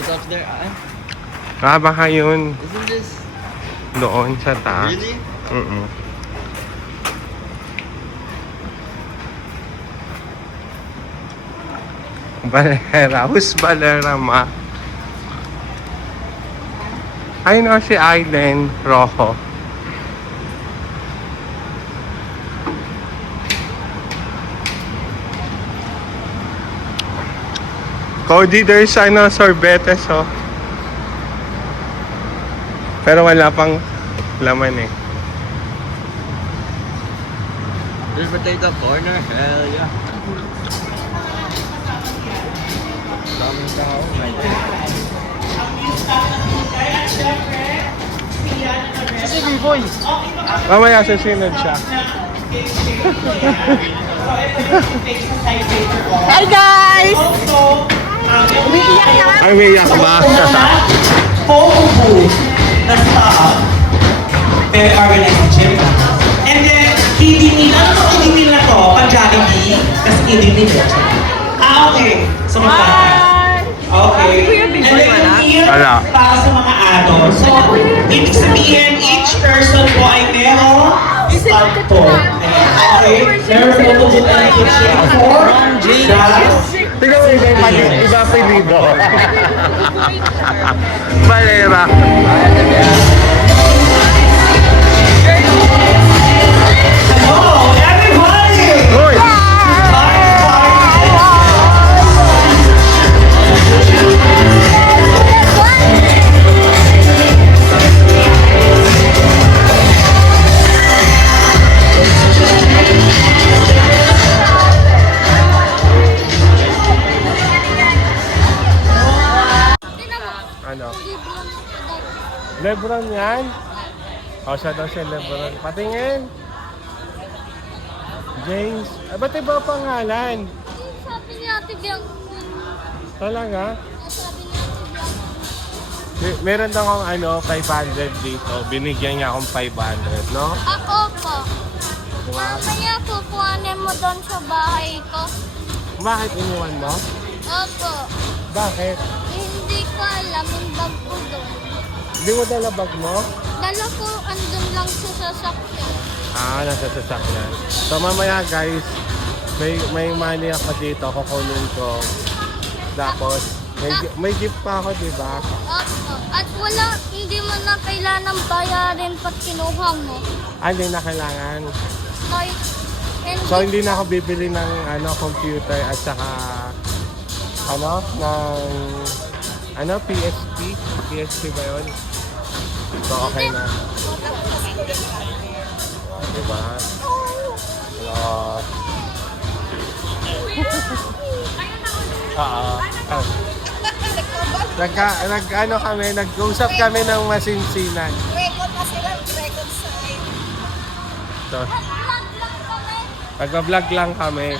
It's up there. Baka yun. Isn't this Doon sa taas. really? Valera. Who's Valera, ma? I know si Aiden Rojo. Cody, there's sorbetes, oh. Pero wala pang laman eh. There's potato corner. Hell yeah. Daming tao. My God. Kasi B-boy. Mamaya susunod siya. Hi guys! Umiiyak na! Ay, may yak ba? Photo booth na stop. Very organized gym. And then, kiddie meal. Ano to kiddie meal na to? Pang-Jollibee? Kasi kiddie meal. Okay. So, magkata. Okay. And then, yung meal Wala. para sa mga adults. So, ibig sabihin, each person po ay merong stud po. Okay? Meron photo booth na kitchen for guys. Tignan mo yung mali. Iba pilido. Valera. Hello, everybody! Hoy! Ano? Lebron yan? O, siya daw siya Lebron. Patingin. James. Ba't iba pangalan? Sabi niya, tigyan. Talaga? Sabi niya, tigyan. Meron daw akong 500 dito. Binigyan niya akong 500, no? Ako po. Mamaya kukuhanin mo doon sa bahay ko. Bakit iniwan mo? Opo. Bakit? Hindi ko alam yung bag ko doon. Hindi mo dala bag mo? Dala ko andun lang sa sasakyan. Nasa sasakyan. So mamaya guys, may money ako dito, kukunin ko. Tapos, may gift pa ako, di ba? Opo. At wala, hindi mo na kailangan bayarin pag kinuha mo. Hindi na kailangan. Like, hindi, So hindi na ako bibili ng computer at saka ng PSP? PSP ba yun? So okay na. Diba? Hello. Nag-usap kami ng masinsinan. Record na sila, record side. So, nag-vlog lang kami.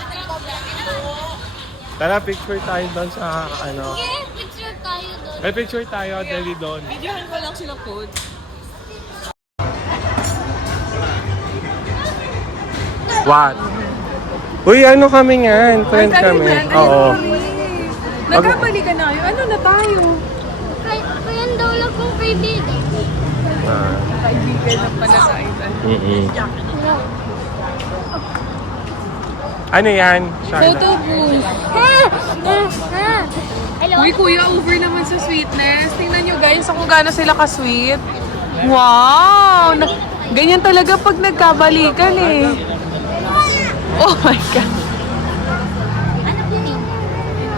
Tara, picture tayo doon sa yeah, picture tayo doon. May picture tayo, dali doon. Videohan ko lang sila po. What? Uy, kami nga? Friend kami. Oo. Nagkabalikan na kayo. Ano na tayo? Kaya daw lang kong kaibigan. Kaibigan ng pala sa itan. Ano yan? Photo booth. Hello? Uy, kuya, over naman sa sweetness. Tingnan nyo guys kung gaano sila ka-sweet. Wow! Ganyan talaga pag nagkabalikan eh. Oh my God.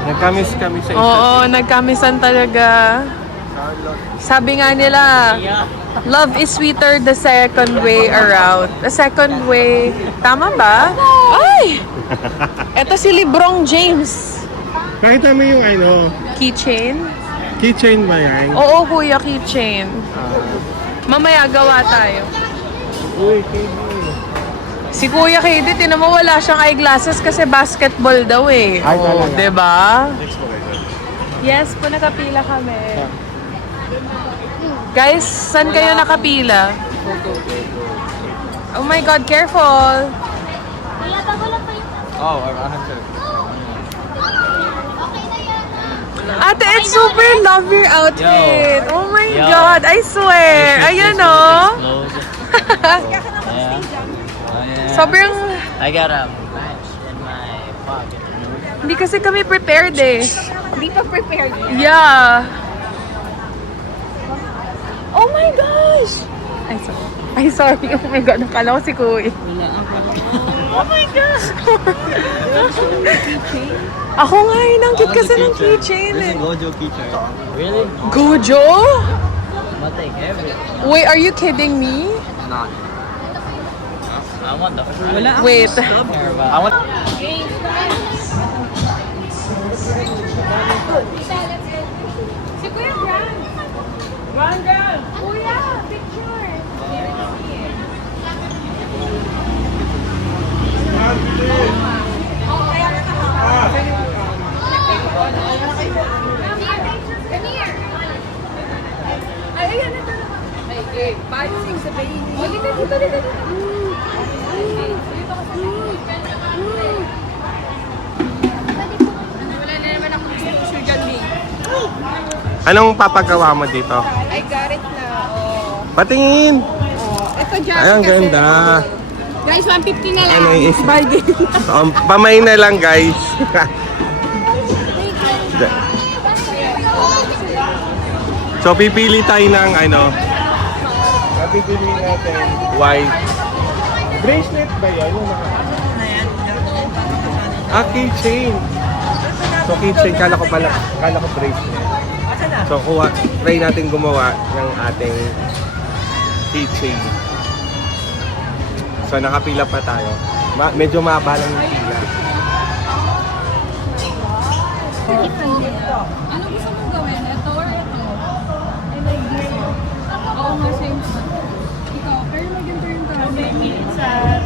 Nagkamis kami sa isa. Oo, nagkamisan talaga. Sabi nga nila, love is sweeter the second way around. The second way, tama ba? Ay! Eto si Librong James. Nakita mo yung Keychain? keychain ba yan? Oo, kuya, keychain. Mamaya gawa tayo. Uy, KB. Si Kuya KD, tinan mo wala siyang eyeglasses kasi basketball daw eh. Ay, talaga? Diba? Yes po, nakapila kami. Guys, saan kayo nakapila? Oh my God, careful! Wala pa yung... Oh, 100. Okay na yan. Ate, I super love your outfit. Oh my Yo. God, I swear. Ayan oh. Sobrang, I got a match in my pocket. hindi kasi kami prepared eh. Hindi pa prepared. Yeah. Oh my gosh! Ay, sorry. Oh my God, nakala ko si Kuya. Oh my God! Ako nga eh, ang cute kasi ng keychain eh. Gojo keychain. Really? Gojo? I'm gonna take everything. Wait, are you kidding me? Not. I want the Wait. I want. Si Kuya Grand. Kuya, picture. Come here. Ay, ayan ito. Ay, 5, 6, 7, 8. Oh, dito. Wala na naman ako picture dyan, May. Anong papagawa mo dito? I got it na. Oh. Patingin! Ito dyan. Ay, ang ganda. Guys, 150 na lang. Ano yung isa? Bargain. Pamay na lang, guys. So, pipili tayo ng ano? Pipili natin white. Bracelet ba yan? Keychain. So, keychain. Kala ko bracelet. So, try natin gumawa ng ating keychain. So, nakapila pa tayo. Medyo mahaba lang yung pila. Ano gusto mong gawin? Ito or ito? I like this. Oo nga, same naman. Ikaw, pero maganda yung gawin.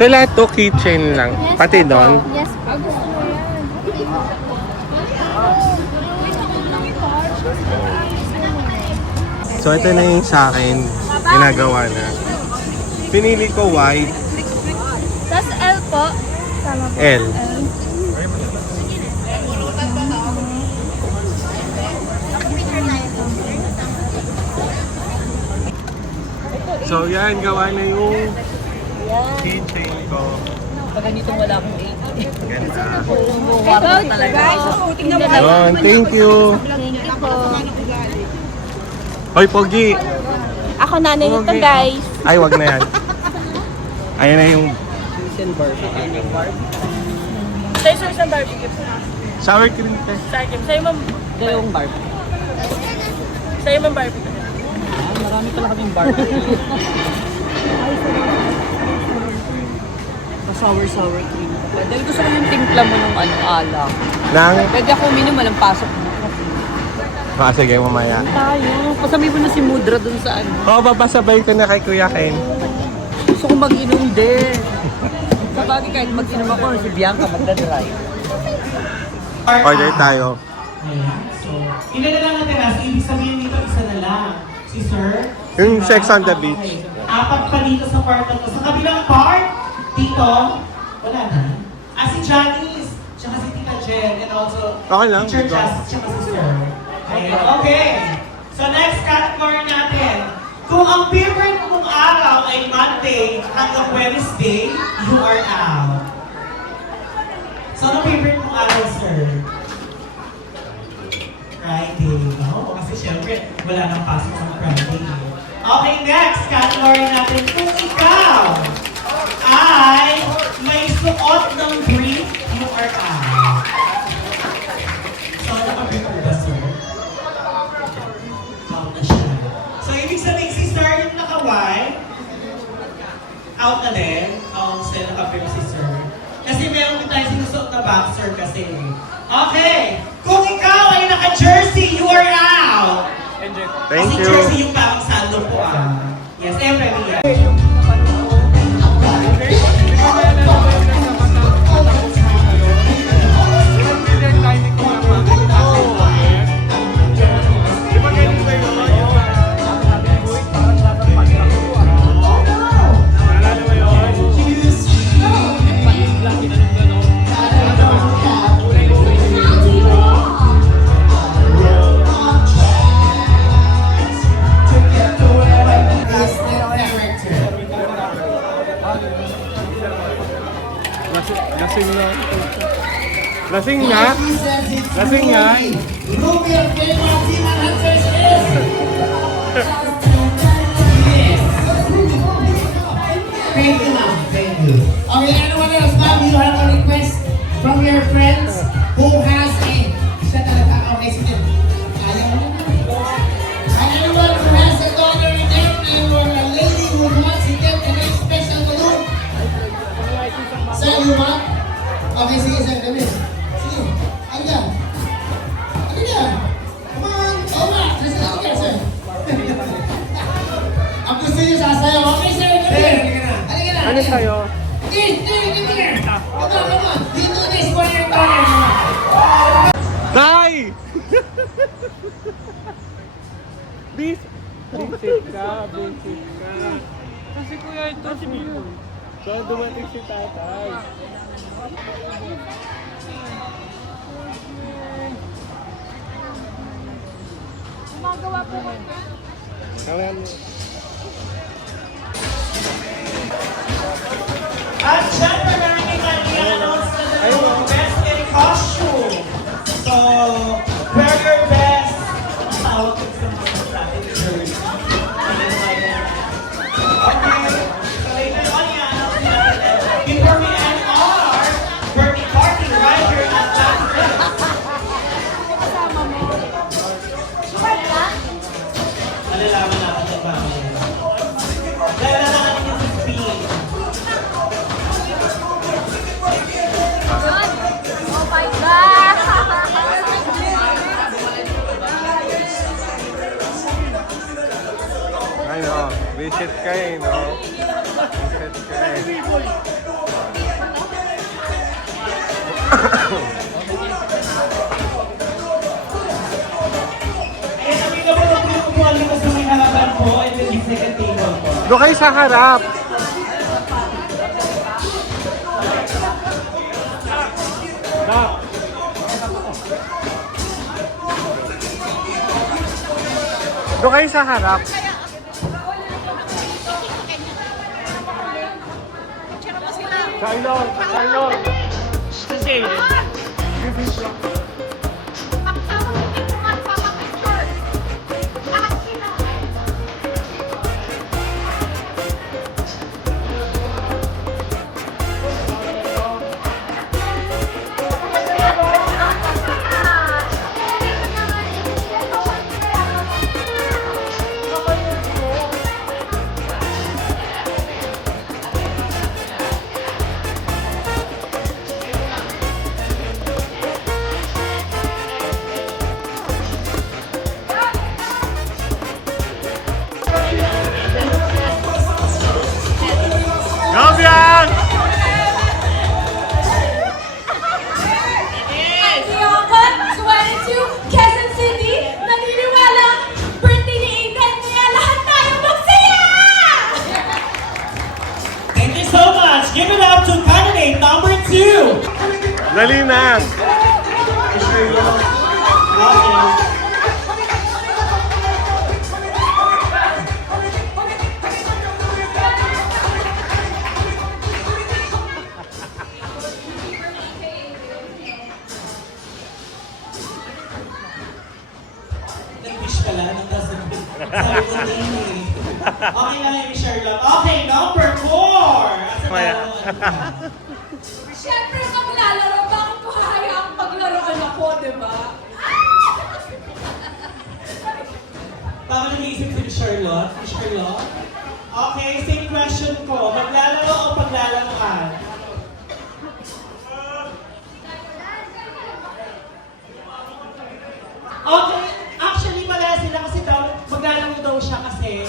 So, lahat to keychain lang. Pati doon. Yes, gusto mo yan. So, ito na yung sa akin. Ginagawa na. Pinili ko white. Tapos L po. Tama po. L. So, yan. Gawa na yung keychain ko. Pag ganito wala akong 80. Ganda. Guys, tingnan mo. Yun, thank you. Thank you po. Hoy, Pogi. Ako nanay nito, Pogi. guys. Ay, wag na yan. Ayan na yung Sa'yo sir sa barbecue. sour cream test. Sa'yo ma'am. Yung barbecue. Sa'yo ma'am barbecue. Marami pala kaming barbecue. Sour cream. Dahil gusto ko yung timpla mo ng alak. Nang? Pwede ako uminom, walang pasok mo. Sige, mamaya. Tayo. Pasabi mo na si Mudra dun sa ano. Oo, babasabay ko na kay Kuya Ken. Gusto ko mag-inom din. Sa bagay kahit mag-inom ako, si Bianca magdadrive. Order tayo. So, ilan na lang natin as ibig sabihin dito, isa na lang. Si Sir. Yung si Sex on the Ma'am. Beach. Apat pa dito sa part na to. Sa kabilang part, dito, wala na. Si Janice, tsaka si Tita Jen, and also Okay lang. Teacher Jazz, tsaka si Sir. Ayan, okay. So next category natin. Kung ang favorite mong araw ay Monday hanggang Wednesday, you are out. So ano favorite mong araw, Sir? Friday. No? Kasi syempre, wala nang pasok sa Friday. Okay, next category natin. Kung ikaw ay may suot ng brief, you are out. So, naka-brief mo ba, sir? Out na siya. So, ibig sabihin si sir yung naka-white, out na din. So, naka-brief si sir. Kasi meron din tayo sinusuot na boxer kasi. Okay! Kung ikaw ay naka-jersey, you are out! Thank Kasi you. jersey yung parang sando po ah. Yes, everybody. Lasing nga. Lasing nga. Ruby of Game of Team Hunters is... Yes. Thank you, ma'am. Thank you. Okay, anyone else, ma'am? You have a request from your friends who has a... Siya talaga. Okay, sige. Ayaw mo na. And anyone who has a daughter in them and or a lady who wants to get a nice special balloon. Sir, you want? Okay, sige, sir. Dami. Sige. Ayan. Ayan. Come on. Oh, ma. Listen out there, sir. Ang gusto niyo sasayaw. Okay, sir. Come here. Halika na. Ano sa'yo? Hey, come here. Come on. You do this for your daughter. Come on. Tay! Visit ka. Kasi kuya, ito si Bill. So, dumating si tatay. Gumagawa po ko. Kalian mo. At syempre, maraming i-announce na dalawang best in costume. So, wear your best. Tawag ko sa mga traffic shirt. Okay. So, later on, i-announce natin. Before we end our birthday party right here at Las Vegas. Kasama mo. Malalaman natin yung family. Dahil na natin yung speed. Oh my God! Ay, no. Visit ka eh, no? Visit ka eh. Ayan, available na po yung upuan nito sa may harapan po and then yung second table po. Doon kayo sa harap. Doon kayo sa harap. Sa ilong. Kasi, Go, Bian! Siyakan, 22, Quezon City, naniniwala, birthday ni Aiden, kaya lahat tayo magsaya! Thank you so much. Give it up to candidate number 2. Dali na. Okay. Nag-wish ka lang, sabi ko na yun eh. Okay lang yun, Miss Charlotte. Okay, number 4. Asa Maya. Siyempre, maglalaro, bakit ko hahayaang paglaruan ako, di ba? Bakit nag-iisip si Miss Charlotte? Miss Charlotte? Okay, same question ko. Maglalaro o paglalaroan? Okay, actually pala sila kasi daw, maglalaro daw siya kasi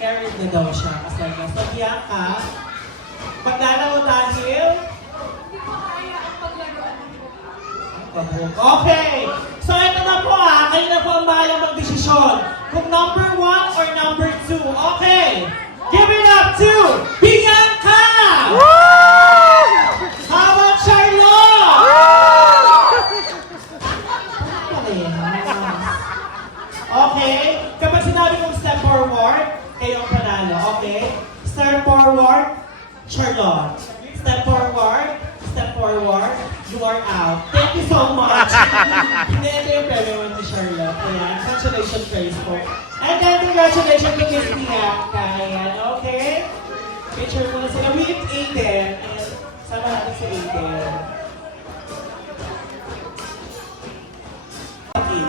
married na daw siya. Kasi so, Bianca, maglalaro dahil Hindi ko hahayaang paglaruan ako. okay! So ito na po kayo na po ang bahalang magdesisyon. Kung number 1 or number 2. Okay! Give it up to Bianca! How about Charlotte? Okay? Kapag sinabi kong step forward, kayo ang panalo. Okay? Step forward, Charlotte. Step forward, step forward. You are out. Thank you so much. Hindi, ito yung premyo mo ni Charlotte. Ayan, congratulations praise po. And then, congratulations to Miss Bianca. Ayan, okay? Picture mo na sila with Aiden. Ayan, sama natin si Aiden. Okay.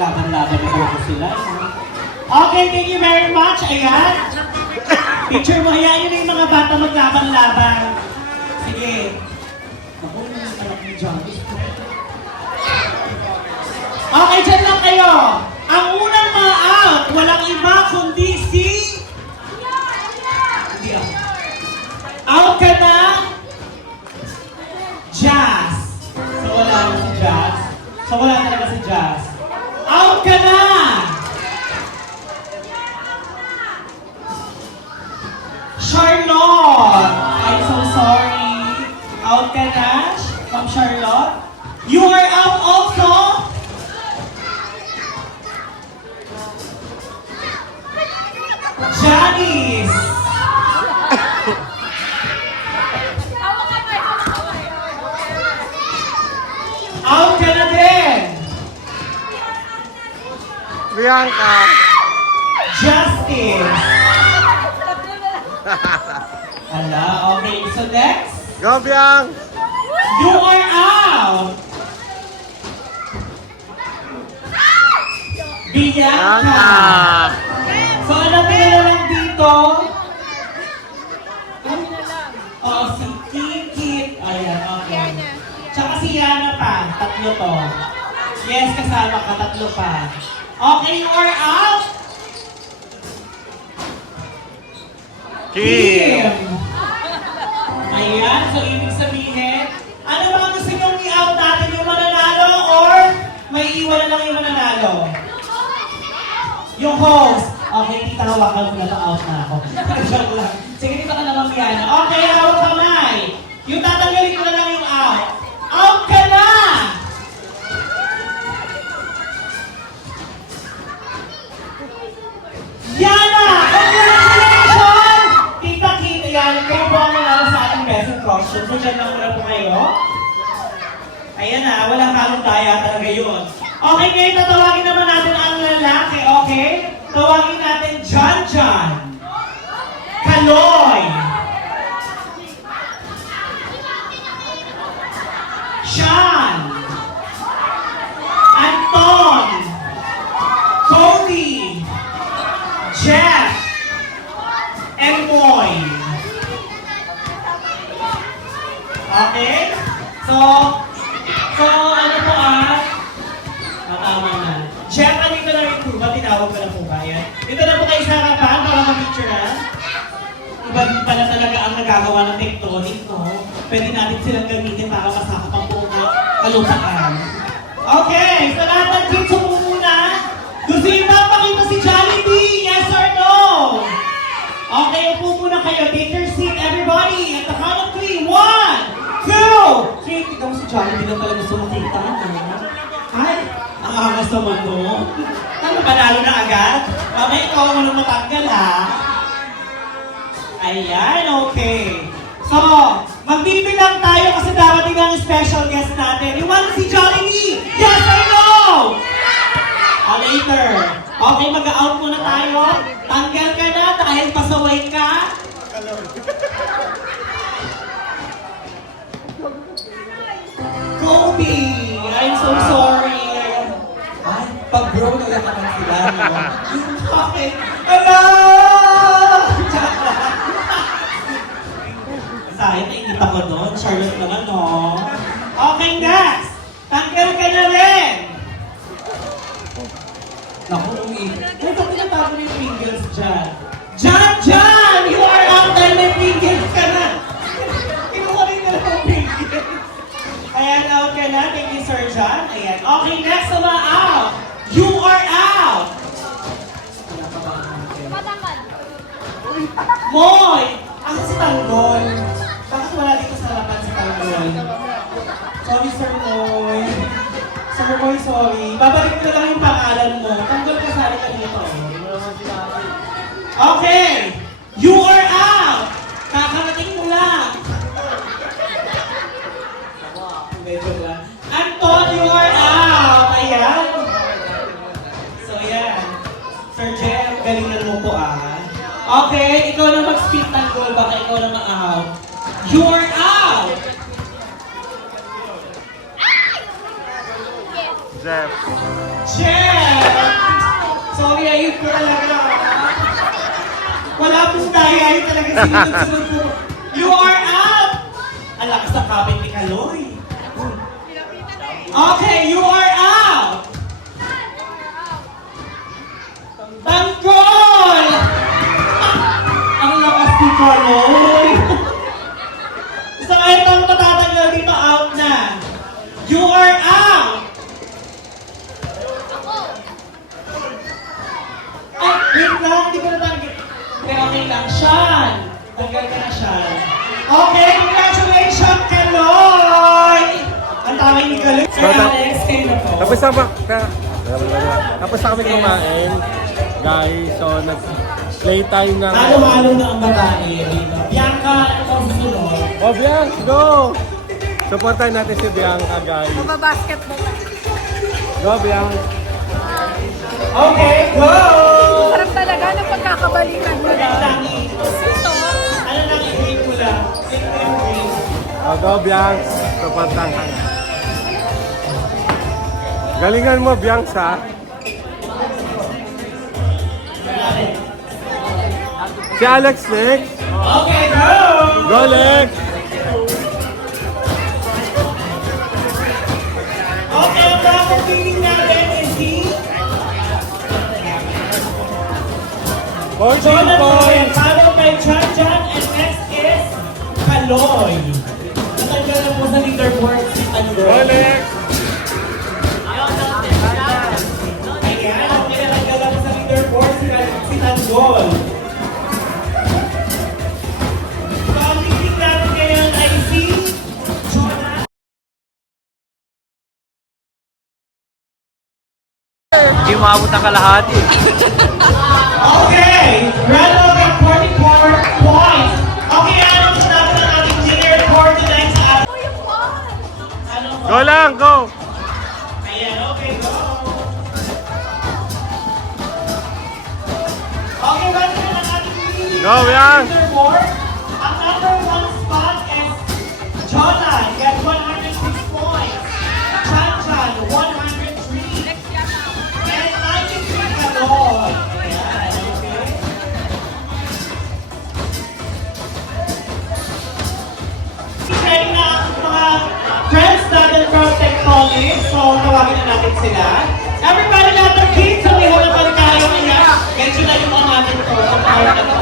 Laban-laban na po sila. Okay, thank you very much. Ayan. Picture mo, hayaan nyo na yung mga bata maglaban-laban. Sige. Ako, yung anak ni John. Okay, dyan lang kayo. Ang unang ma-out, walang iba kundi si... Hindi ako. Out ka na. Jazz. So, wala na si Jazz. So, wala talaga si Jazz. Out ka na! Charlotte! I'm so sorry. Out ka na, Ma'am Charlotte. You are out also. Janice! Out ka na din! Bianca! Justice! Ala, okay. So next, Go, Biang! you are out! Bianca! So ano pila lang dito? Oh, si Kikit. Ayan, okay. Tsaka si Yana pa. Tatlo to. Yes, kasama ka. Tatlo pa. Okay, you are out! Kim! Ayan, so ibig sabihin, ano ba ang gusto niyong i-out natin yung mananalo or may iwan na lang yung mananalo? Yung host. Okay, tita, hawakan ko na out na ako. Joke lang. Sige, dito ka na lang yan. Okay, hawak kamay. Yung tatanggalin ko na lang yung out. Out ka na! Yana! Congratulations! Kita-kita yan. Kayo po ang nanalo sa ating best impression. So, dyan lang muna po kayo. Ayan na, walang halong daya talaga yun. Okay, ngayon tatawagin naman natin ang lalaki, okay? Tawagin natin John John. Kaloy. Sean. Anton. Cody. Jeff. And Moy. Okay? So ano po tama na. Jeff, andito na rin po ba? Tinawag ko na po ba yan? Dito na po kayo sa harapan para mag-picture na. Iba din pala talaga ang nagagawa ng tectonic, no? Pwede natin silang gamitin para masakap ang buong kalupaan. Okay, sa lahat ng kids po muna, gusto nyo ba pakita si Jollibee? Yes or no? Okay, upo muna kayo. Take your seat, everybody. At the count of 3. 1, 2, 3. Tignan mo si Jollibee lang pala gusto makita. Ay, ang angas naman mo. Ano, panalo na agad? Mamaya ikaw ang manong matanggal, ha? Ayan, okay. So, magbibilang tayo kasi darating ang special guest natin. You want to see Jollibee? Yes or no? Later. Okay, mag-out muna tayo. Tanggal ka na dahil pasaway ka. Kobe! I'm so sorry. Ay, pag-bro na lang naman sila, no? Okay. Hello! Sayang, nainit ako doon. Charlotte naman, no? Okay, next! Tanggal ka na rin! Naku, ay, ba't tinatago na yung fingers dyan? John John! You are out dahil may fingers ka na! Kinuha rin na lang yung fingers. Ayan, out ka na. Thank you, Sir John. Ayan. Okay, next naman out. You are out. Moy! Asa si Tanggol? Bakit wala dito sa harapan si Tanggol? Sorry, Sir Moy. Sir Moy, sorry. Babalik ko na lang yung pangalan mo. Tanggol ka sa ka dito. Okay, you are out. Kakarating mo lang. Medyo lang. Anton, you are out. Ayan. So, yan. Sir Jeff, galingan mo po Okay, ikaw na mag-speak ng goal. Baka ikaw na ma-out. You are out. Jeff. Jeff! Sorry, ayun ko talaga. Wala pong daya. Ayun talaga sinunod-sunod po. You are out! Ang lakas ng kapit ni Kaloy. Okay, you are out! Tanggol! Ang lakas ni Kaloy. So, itong matatanggal dito, out na. You are out! Ay, wait lang, hindi ko natanggal. Pero okay lang, Sean. Tanggal ka na, Sean. Okay, congratulations, Kaloy! Ang tawag ni Kaloy. Sir Alex, kayo na po. Tapos na kami kumain. Guys, so nag-playtime na. Halo-halo na ang babae. Bianca, ito ang susunod. Oh, Bianca, go! Supportan natin si Bianca, guys. Basketball. Go, Bianca. Okay, go! Sarap talaga ng pagkakabalikan mo lang. Ito. Ano lang i-green mo lang? Green. Oh, go, Bianca. Supportan ka na. Galingan mo, Bianca. Si Alex next. Okay, go! Go, Lex! Okay, ang dapat feeling natin is si Fortune point! followed by Chan Chan, and next is Kaloy. Natanggal na po sa leaderboard si Go, Tanggol. Lex! Ayan, natanggal na po sa leaderboard si Tanggol. So, ang meeting natin ngayon ay si Jonah. Hindi maabot ang kalahati. Okay, round of 44 points. Okay, ano po natin ang ating junior report tonight sa ating... Ano po? Go lang, go! Ayan, okay, go. Okay, round of ang ating junior Go, Yang! report. Ang number 1 spot is Jonah, he has 106 points. Chan Chan, 103. And 93 Kaloy. Ayan, okay. Ready na ang mga friends natin from Tectonic. So, tawagin na natin sila. Everybody lahat ng kids, sabihan na balik tayo. Ayan, medyo na yung mga natin to. Ang power na to.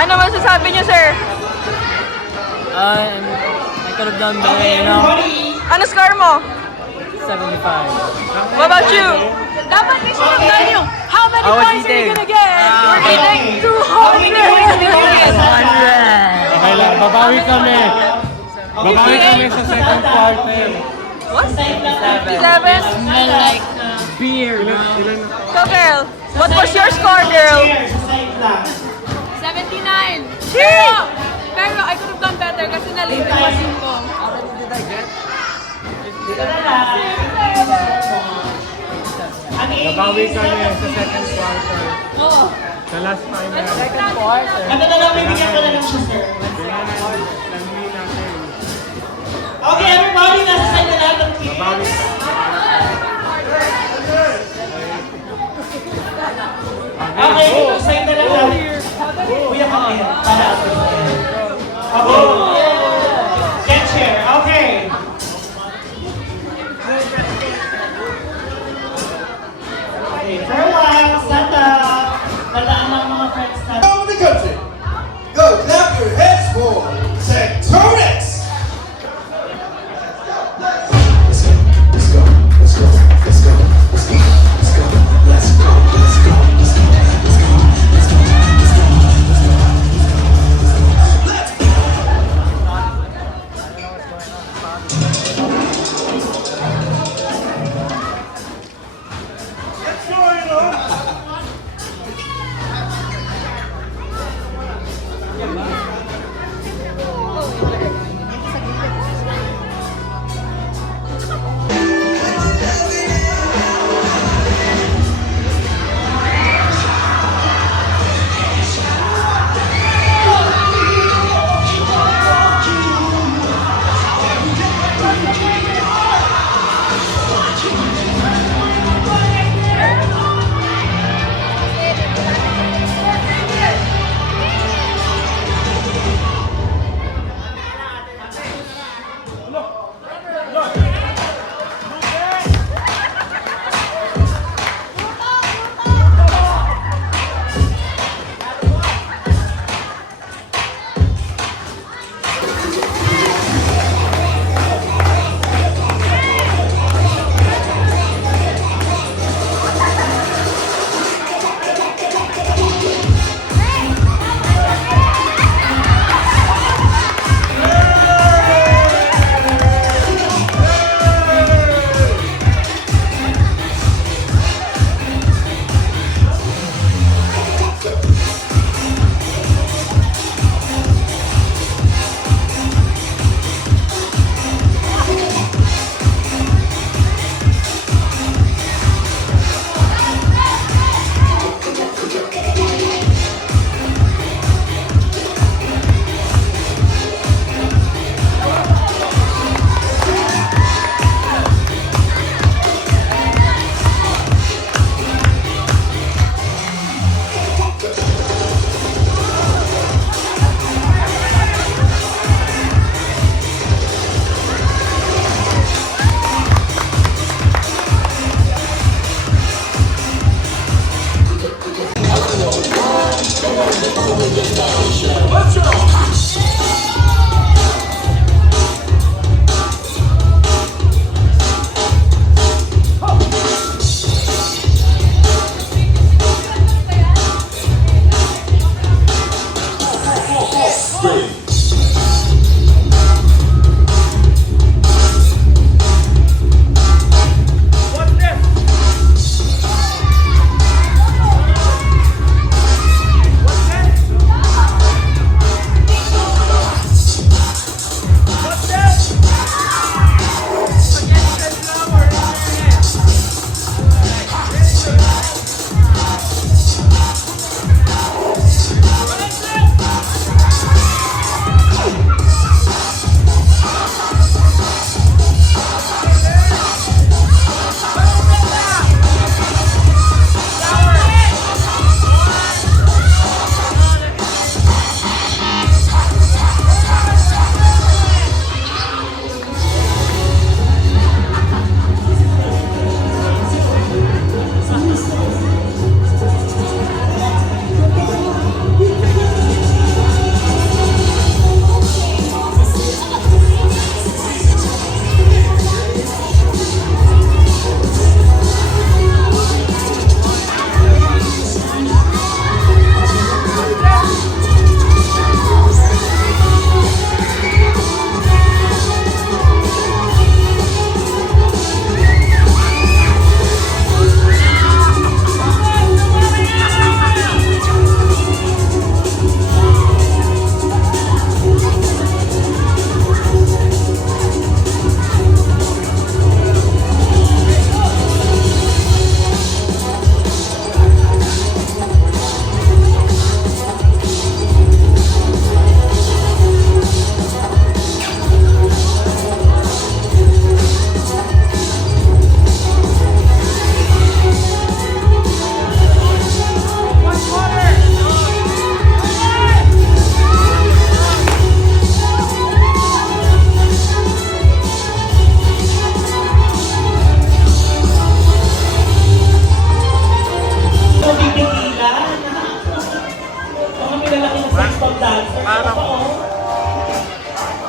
Ano masasabi niyo, sir? I could have done better, Okay, you know. everybody. Ano score mo? 75. What about you? Dapat you should have done you. How many I was points are you eating. gonna get? You're getting 200. Okay lang, babawi kami. Babawi kami sa second quarter. What? 7. 7? Smell like beer, bro. Go, girl. What was your score, girl? Cheers, sa side lang. 79. Cheers! Pero I could have done better kasi na-late yung machine ko. Dito na lang. Ang Babawi kami sa second quarter. Oo. Sa last final. Ano na lang, bibigyan ko na lang siya, sir. Tanungin natin. Okay, everybody, nasa side na lahat ng kids. Babawi. Okay, dito side na lang natin. Kuya kami, para ako. Okay. Get chair, okay. Okay, for a while, stand up. Tandaan ng mga friends natin. Of the country. Go, clap your hands for Tectonics! Let's go, let's go, let's go, let's go, let's go, let's go, let's go, let's go, let's go, let's go.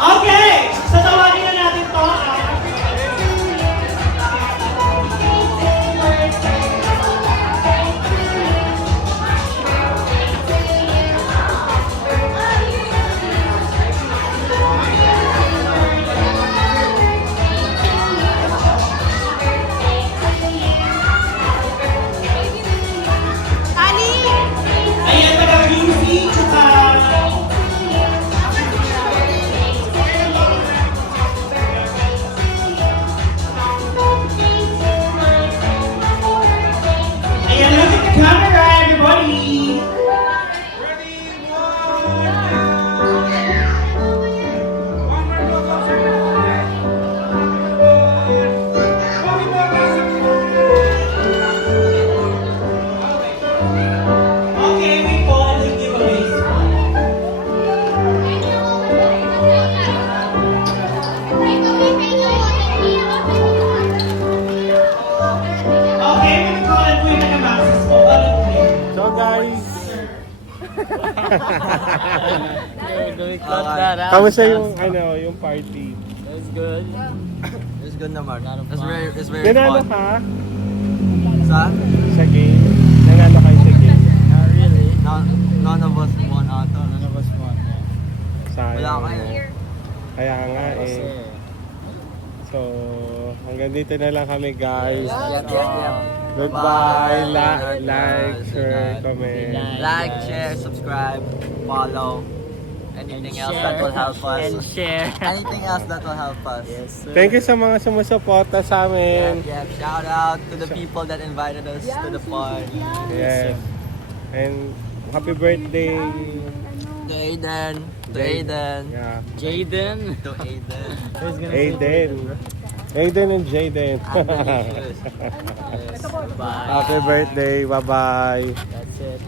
Okay, so tawagin na natin to. Ayan, taga-beauty, tsaka... Ayan, look at the camera, everybody! Okay, we go and we give away. Okay, we go and we make a maxis po. So guys, kamusta yung yung party? It was good. It's good naman. It's very Nanalo fun. ka Sa? sa game? Nanalo kayo sa game? Not really. None of us won ata. None of us won. Sayang. Wala kayo. Kaya nga Kasi, So, hanggang dito na lang kami guys. Bye. Goodbye. Like, share, comment. Like, share, subscribe, follow. Anything else that will help us. and share. Anything else that will help us. Yes, sir. Thank you sa mga sumusuporta sa amin. Yeah, shout out to the people that invited us to the party. Yes. And happy birthday. To Aiden. To Aiden. Yeah. Jaden. To Aiden. Who's gonna say Aiden. Aiden and Jaden. I'm delicious. Bye. Happy birthday. Bye-bye. That's it.